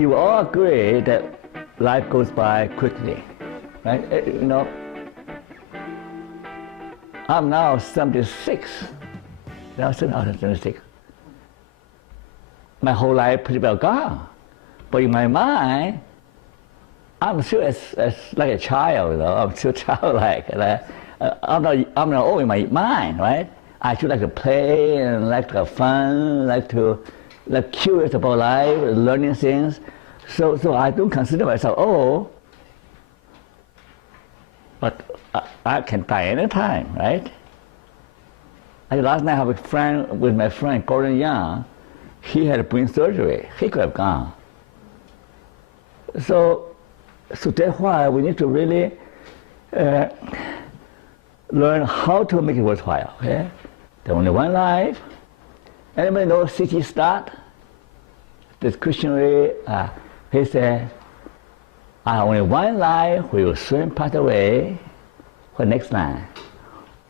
you all agree that life goes by quickly, right? You know, I'm now 76. Now 76. My whole life pretty well gone. But in my mind, I'm still as like a child, you know? I'm still childlike. And I'm not old in my mind, right? I still like to play and like to have fun, like curious about life, learning things. So I don't consider myself old, but I can die anytime, right? Like last night I have with my friend Gordon Young. He had brain surgery. He could have gone. So that's why we need to really learn how to make it worthwhile. Okay? There's only one life. Anybody know C.T. Stott? This Christian, he said, I have only one life, we will soon pass away. For next line,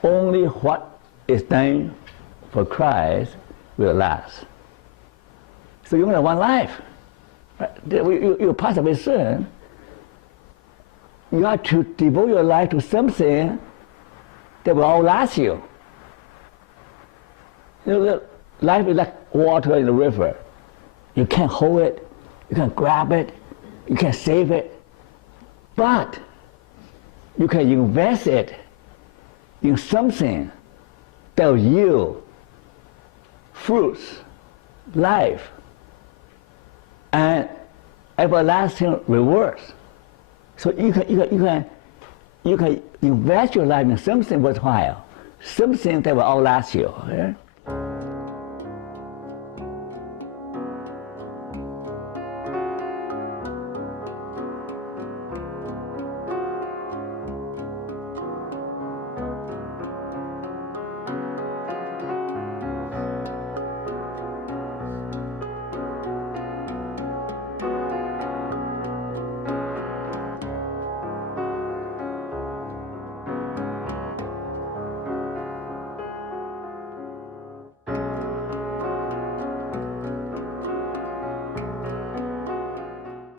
only what is done for Christ will last. So you only have one life. Right? You pass away soon. You have to devote your life to something that will outlast you. You know, life is like water in the river. You can't hold it, you can't grab it, you can't save it, but you can invest it in something that will yield fruits, life, and everlasting rewards. So you can invest your life in something worthwhile, something that will outlast you. Okay?